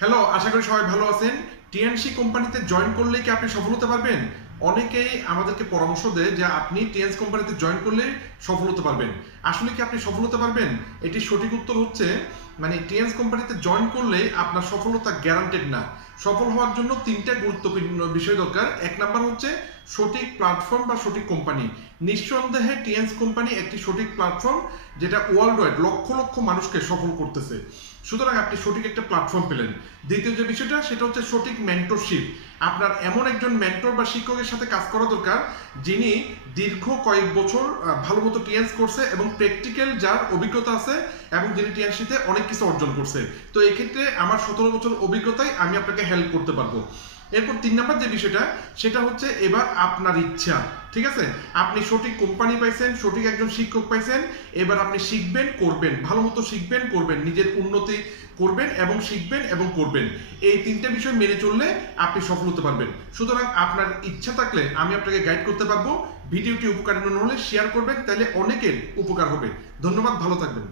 Hello, আশা করি সবাই ভালো আছেন। টিএনসি কোম্পানিতে জয়েন করলে কি আপনি সফল হতে পারবেন? অনেকেই আমাদেরকে পরামর্শ দেয় যে আপনি টিএনসি কোম্পানিতে জয়েন করলে সফল হতে পারবেন। আসলে কি আপনি সফল হতে পারবেন? এটির সঠিক উত্তর হচ্ছে টিএনসি কোম্পানিতে জয়েন করলে আপনার সফলতা গ্যারান্টেড না। সফল হওয়ার জন্য তিনটা গুরুত্বপূর্ণ বিষয় দরকার। এক নাম্বার হচ্ছে সঠিক প্ল্যাটফর্ম বা সঠিক কোম্পানি। নিঃসন্দেহে টিএনসি কোম্পানি একটি সঠিক প্ল্যাটফর্ম, যেটা ওয়ার্ল্ড ওয়াইড লক্ষ লক্ষ মানুষকে সফল করতেছে। সুতরাং আপনি সঠিক একটা প্ল্যাটফর্ম পেলেন। দ্বিতীয় যে বিষয়টা সেটা হচ্ছে সঠিক মেন্টরশিপ। আপনার এমন একজন মেন্টর বা শিক্ষকের সাথে কাজ করা দরকার যিনি দীর্ঘ কয়েক বছর ভালো মতো টিএনসি করছে এবং প্র্যাকটিক্যাল যার অভিজ্ঞতা আছে এবং যিনি টিএনসিতে অনেক কিছু অর্জন করছে। তো এই ক্ষেত্রে আমার 17 বছর অভিজ্ঞতায় আমি আপনাকে হেল্প করতে পারবো। এরপর 3 নাম্বার যে বিষয়টা সেটা হচ্ছে এবার আপনার ইচ্ছা। ঠিক আছে, আপনি সঠিক কোম্পানি পাইছেন, সঠিক একজন শিক্ষক পাইছেন, এবার আপনি শিখবেন, করবেন, ভালো মতো শিখবেন, করবেন, নিজের উন্নতি করবেন এবং শিখবেন এবং করবেন। এই তিনটা বিষয় মেনে চললে আপনি সফল হতে পারবেন। সুতরাং আপনার ইচ্ছা থাকলে আমি আপনাকে গাইড করতে পারবো। ভিডিওটি উপকারী মনে হলে শেয়ার করবেন, তাহলে অনেকের উপকার হবে। ধন্যবাদ, ভালো থাকবেন।